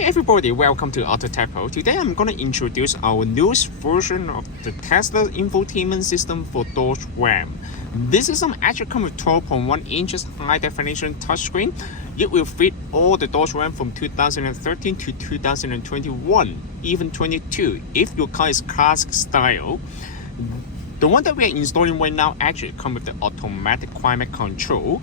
Hi everybody, welcome to AutoTecPro. Today I'm going to introduce our newest version of the Tesla infotainment system for Dodge Ram. This system actually comes with 12.1 inches high definition touchscreen. It will fit all the Dodge Ram from 2013 to 2021, even 22 if your car is classic style. The one that we are installing right now actually comes with the automatic climate control.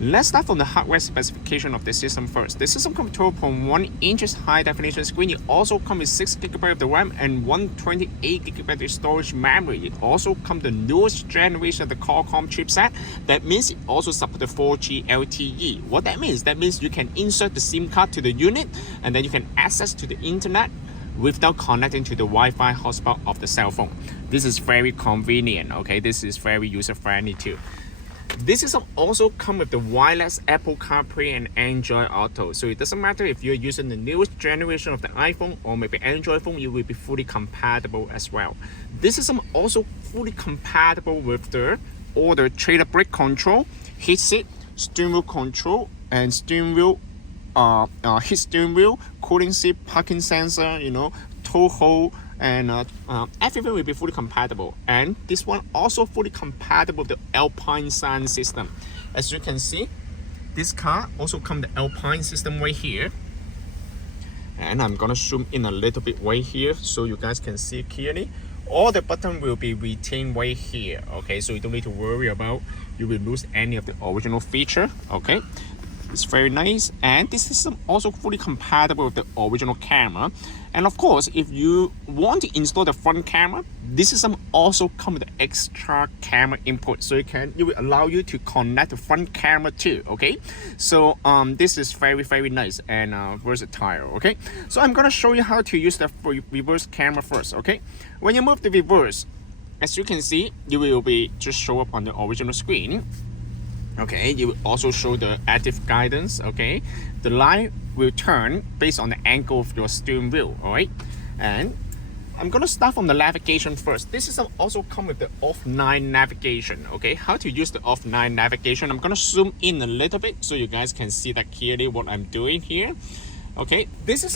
Let's start from the hardware specification of the system first. The system comes with 12.1 inches high definition screen. It also comes with 6 GB of the RAM and 128 GB storage memory. It also comes with the newest generation of the Qualcomm chipset. That means it also supports the 4G LTE. What that means? That means you can insert the SIM card to the unit and then you can access to the internet without connecting to the Wi-Fi hotspot of the cell phone. This is very convenient, okay? This is very user-friendly too. This system also comes with the wireless Apple-CarPlay and Android Auto. So it doesn't matter if you're using the newest generation of the iPhone or maybe Android phone, it will be fully compatible as well. This system also fully compatible with all the trailer brake control, heat seat, steering wheel control, and steering wheel, heat steering wheel, cooling seat, parking sensor, tow haul, and everything will be fully compatible. And this one also fully compatible with the Alpine sound system. As you can see, this car also comes with the Alpine system right here. And I'm gonna zoom in a little bit right here so you guys can see clearly. All the buttons will be retained right here. Okay, so you don't need to worry about you will lose any of the original feature. Okay. It's very nice, and this system also fully compatible with the original camera. And of course, if you want to install the front camera, this system also comes with the extra camera input, so it will allow you to connect the front camera too. Okay, so this is very nice and versatile. Okay, so I'm gonna show you how to use the reverse camera first. Okay, when you move the reverse, as you can see, you will be just show up on the original screen. Okay, you will also show the active guidance. Okay, the light will turn based on the angle of your steering wheel. All right, and I'm gonna start from the navigation first. This is also come with the offline navigation. Okay, how to use the offline navigation? I'm gonna zoom in a little bit so you guys can see that clearly what I'm doing here. Okay, this is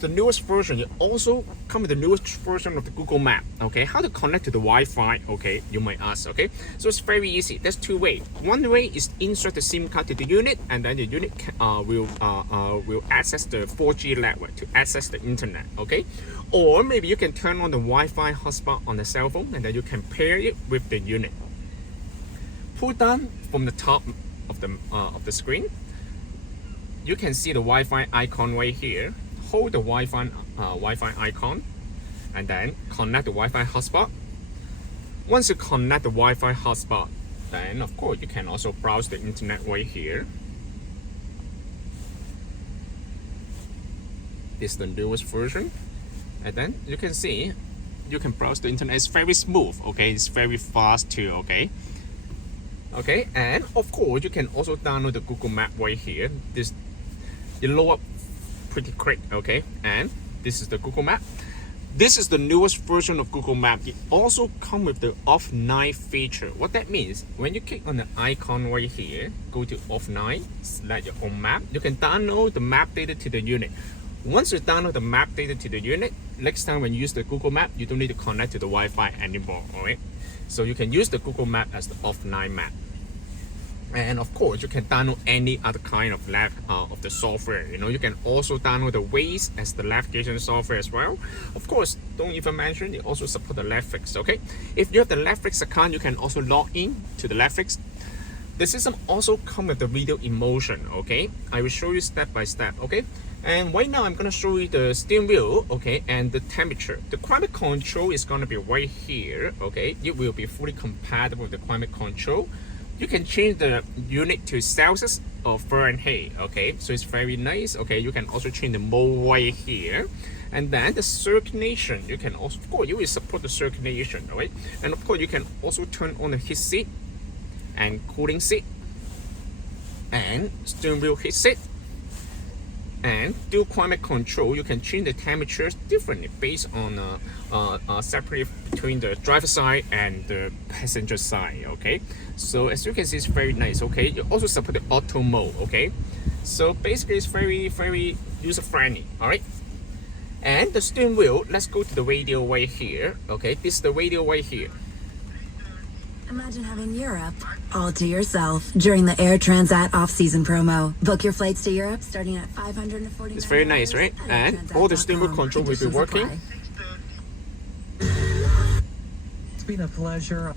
the newest version. It also comes with the newest version of the Google Map. Okay, how to connect to the Wi-Fi? Okay, you might ask. Okay, so it's very easy. There's two ways. One way is insert the SIM card to the unit, and then the unit will access the 4G network to access the internet. Okay, or maybe you can turn on the Wi-Fi hotspot on the cell phone, and then you can pair it with the unit. Pull down from the top of the screen. You can see the Wi-Fi icon right here. Hold the Wi-Fi icon and then connect the Wi-Fi hotspot. Once you connect the Wi-Fi hotspot, then of course you can also browse the internet right here. This is the newest version, and then you can see you can browse the internet. It's very smooth. Okay, it's very fast too. Okay, and of course you can also download the Google Map right here. It load up pretty quick. Okay, and this is the Google Map. This is the newest version of Google Map. It also comes with the offline feature. What that means, when you click on the icon right here, go to offline, select your own map, you can download the map data to the unit. Once you download the map data to the unit, next time when you use the Google Map, you don't need to connect to the Wi-Fi anymore. Alright, so you can use the Google Map as the offline map. And of course, you can download any other kind of the software. You can also download the Waze as the navigation software as well. Of course, don't even mention it also support the Netflix. Okay, if you have the Netflix account, you can also log in to the Netflix. The system also comes with the video in motion. Okay, I will show you step by step. Okay, and right now I'm gonna show you the steering wheel. Okay, and the temperature. The climate control is gonna be right here. Okay, it will be fully compatible with the climate control. You can change the unit to Celsius or Fahrenheit. Okay, so it's very nice. Okay, you can also change the mode right here. And then the circulation, you can also, of course, you will support the circulation, right? And of course, you can also turn on the heat seat and cooling seat and steering wheel heat seat. And dual climate control, you can change the temperatures differently based on separate between the driver side and the passenger side. Okay, so as you can see, it's very nice. Okay, you also support the auto mode. Okay, So basically it's very user friendly. All right. And the steering wheel, let's go to the radio right here. Okay, this is the radio right here. Imagine having Europe all to yourself during the Air Transat off-season promo. Book your flights to Europe starting at $549. It's very nice, right? And all the steering wheel control will be working. It's been a pleasure.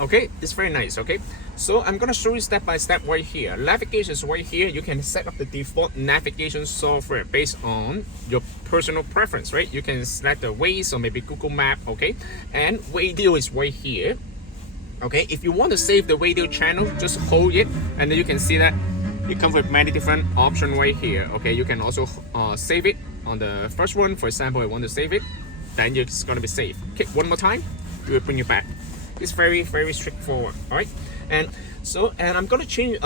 Okay, it's very nice. Okay, so I'm gonna show you step by step right here. Navigation is right here. You can set up the default navigation software based on your personal preference, right? You can select the Waze or maybe Google Map. Okay, and radio is right here. Okay, if you want to save the radio channel, just hold it, and then you can see that it comes with many different options right here. Okay, you can also save it on the first one. For example, I want to save it, then it's gonna be saved. Okay, one more time, it will bring you back. It's very straightforward. All right, and I'm gonna show you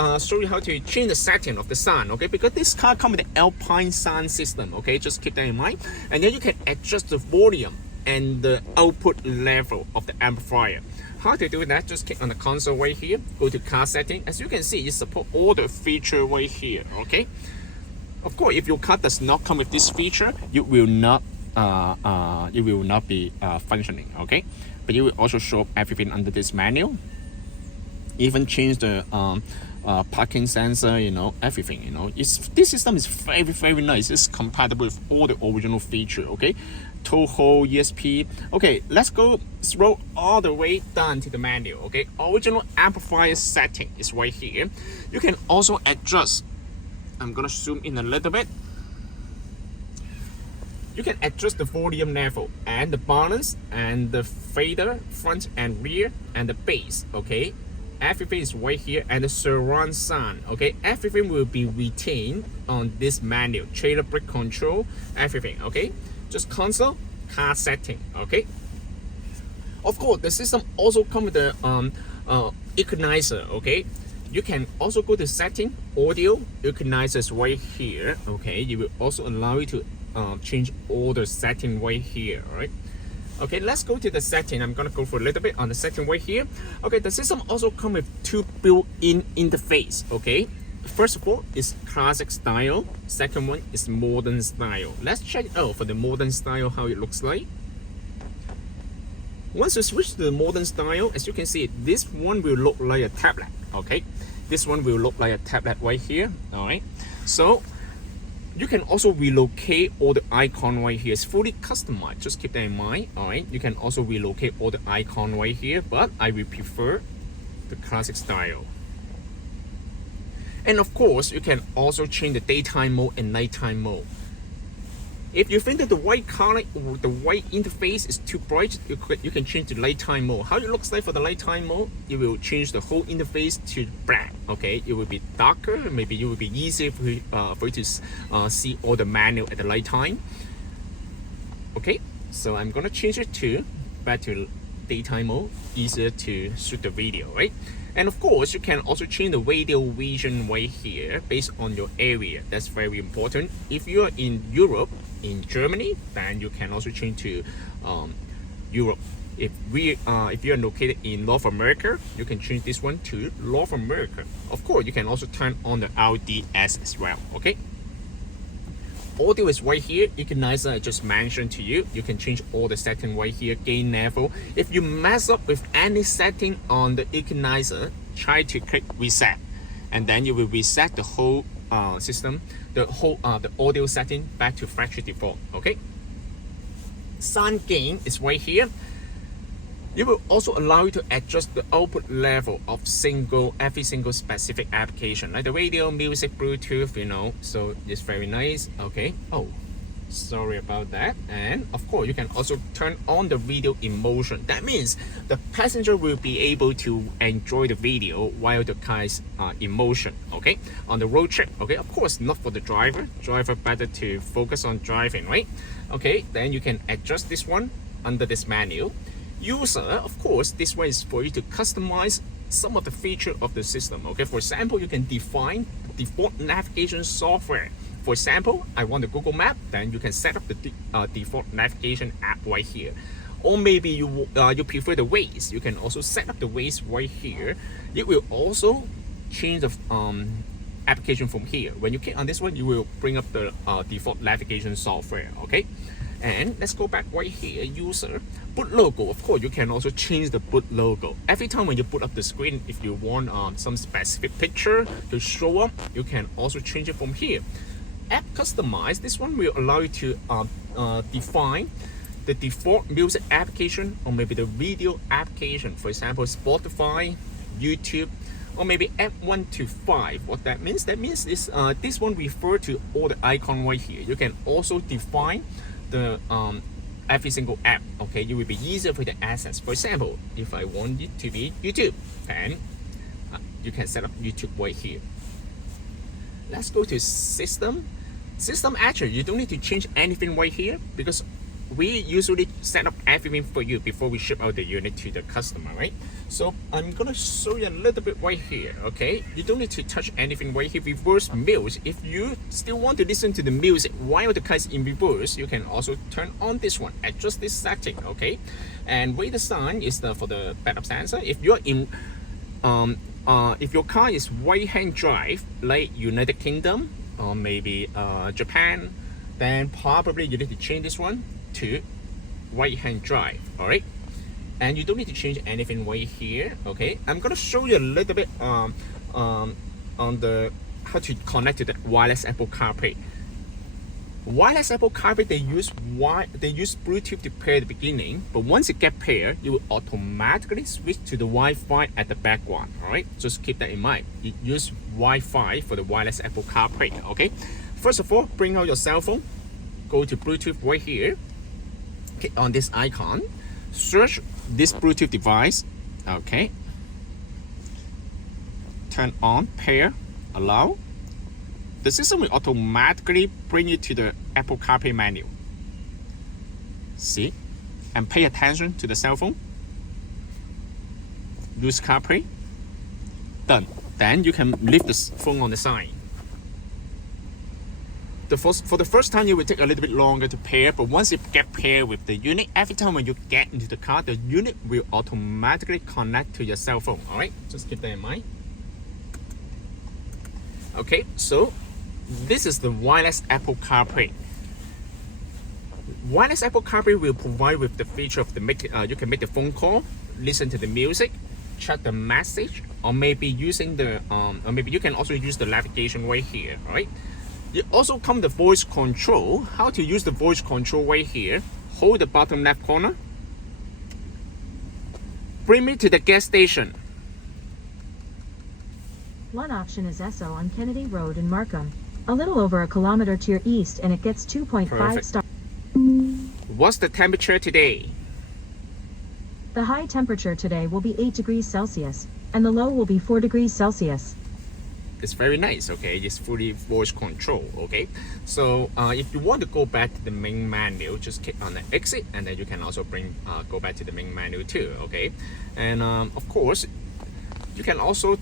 how to change the setting of the sound. Okay, because this car comes with the Alpine sound system. Okay, just keep that in mind. And then you can adjust the volume and the output level of the amplifier. How to do that? Just click on the console right here. Go to car setting. As you can see, it supports all the feature right here. Okay. Of course, if your car does not come with this feature, it will not be functioning. Okay. But you will also show up everything under this menu. Even change the parking sensor, you know, everything, you know. This system is very nice. It's compatible with all the original feature. Okay, Toho, ESP. Okay, let's go scroll all the way down to the menu. Okay, original amplifier setting is right here. You can also adjust. I'm gonna zoom in a little bit. You can adjust the volume level and the balance and the fader, front and rear, and the bass. Okay, everything is right here, and the surround sound. Okay, everything will be retained on this menu. Trailer brake control, everything. Okay, just console, car setting. Okay, of course the system also comes with the equalizer. Okay, you can also go to setting, audio, equalizers right here. Okay, it will also allow you to change all the setting right here. All right. Okay, let's go to the setting. I'm gonna go for a little bit on the setting right here. Okay, the system also comes with two built-in interface. Okay, first of all is classic style. Second one is modern style. Let's check it out for the modern style how it looks like. Once you switch to the modern style, as you can see, this one will look like a tablet. Okay, this one will look like a tablet right here. All right, so you can also relocate all the icon right here. It's fully customized. Just keep that in mind. All right. You can also relocate all the icon right here, but I will prefer the classic style. And of course, you can also change the daytime mode and nighttime mode. If you think that the white color or the white interface is too bright, you can change the nighttime mode. How it looks like for the nighttime mode, it will change the whole interface to black. Okay, it will be darker. Maybe it will be easier for you to see all the menu at the nighttime. Okay, so I'm gonna change it to back to daytime mode, easier to shoot the video, right? And of course, you can also change the radio region right here based on your area. That's very important. If you are in Europe, in Germany, then you can also change to Europe. If you are located in North America, you can change this one to North America. Of course, you can also turn on the RDS as well. Okay. Audio is right here. Equalizer I just mentioned to you. You can change all the settings right here. Gain level. If you mess up with any setting on the equalizer, try to click reset, and then you will reset the whole system, the audio setting back to factory default. Okay. Sound gain is right here. It will also allow you to adjust the output level of every single specific application, like the radio, music, Bluetooth, you know, so it's very nice. Okay. Oh, sorry about that. And of course, you can also turn on the video in motion. That means the passenger will be able to enjoy the video while the car is in motion. Okay, on the road trip. Okay, of course, not for the driver. Driver better to focus on driving, right? Okay, then you can adjust this one under this menu. User, of course, this way is for you to customize some of the feature of the system. Okay, for example, you can define default navigation software. For example, I want the Google Map, then you can set up the default navigation app right here. or maybe you prefer the waist, you can also set up the waist right here. It will also change the application from here. When you click on this one, you will bring up the default navigation software. Okay, and let's go back right here, user boot logo. Of course, you can also change the boot logo every time when you put up the screen. If you want some specific picture to show up, you can also change it from here. App customize, this one will allow you to define the default music application or maybe the video application. For example, Spotify, YouTube, or maybe app 1 to 5. What that means? That means this one refer to all the icon right here. You can also define the every single app. Okay, it will be easier for the access. For example, if I want it to be YouTube, then you can set up YouTube right here. Let's go to system. Actually, you don't need to change anything right here because we usually set up everything for you before we ship out the unit to the customer, right? So I'm gonna show you a little bit right here. Okay, you don't need to touch anything right here. Reverse mute. If you still want to listen to the music while the car is in reverse, you can also turn on this one, adjust this setting. Okay, and radar sign is for the backup sensor. If you're in if your car is right-hand drive like United Kingdom or maybe Japan, then probably you need to change this one to right-hand drive. All right, and you don't need to change anything right here. Okay, I'm gonna show you a little bit on the how to connect to the wireless Apple CarPlay. Wireless Apple CarPlay, they use Bluetooth to pair at the beginning, but once it get paired, you will automatically switch to the Wi-Fi at the background. All right, just keep that in mind. You use Wi-Fi for the wireless Apple CarPlay. Okay, first of all, bring out your cell phone, go to Bluetooth right here, click on this icon, search this Bluetooth device. Okay, turn on pair, allow. The system will automatically bring you to the Apple CarPlay menu. See? And pay attention to the cell phone. Use CarPlay. Done. Then you can leave the phone on the side. For the first time, it will take a little bit longer to pair, but once it get paired with the unit, every time when you get into the car, the unit will automatically connect to your cell phone. All right? Just keep that in mind. Okay, so this is the wireless Apple CarPlay. Wireless Apple CarPlay will provide with the feature of you can make the phone call, listen to the music, check the message, or maybe using the or maybe you can also use the navigation right here. All right. It also comes the voice control. How to use the voice control right here? Hold the bottom left corner. Bring me to the gas station. One option is Esso on Kennedy Road in Markham, a little over a kilometer to your east, and it gets 2.5 stars. What's the temperature today? The high temperature today will be 8 degrees Celsius, and the low will be 4 degrees Celsius. It's very nice. Okay, it's fully voice control. Okay, so if you want to go back to the main menu, just click on the exit, and then you can also go back to the main menu too. Okay, and of course, you can also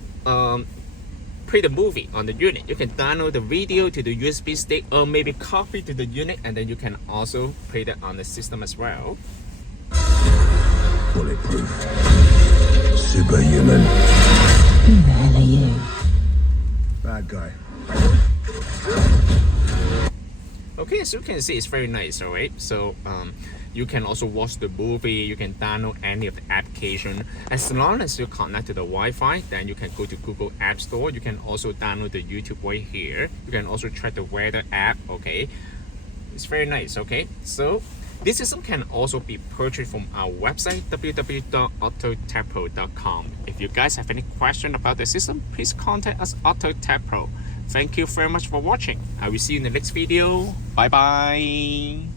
play the movie on the unit. You can download the video to the USB stick or maybe copy to the unit, and then you can also play that on the system as well. Bulletproof. Superhuman. Who the hell are you? Bad guy. Okay, as you can see, it's very nice. All right, so you can also watch the movie, you can download any of the application. As long as you connect to the Wi-Fi, then you can go to Google App Store. You can also download the YouTube right here. You can also check the weather app. Okay, it's very nice. Okay, so this system can also be purchased from our website www.AutoTecPro.com. If you guys have any question about the system, please contact us AutoTecPro. Thank you very much for watching. I will see you in the next video. Bye bye.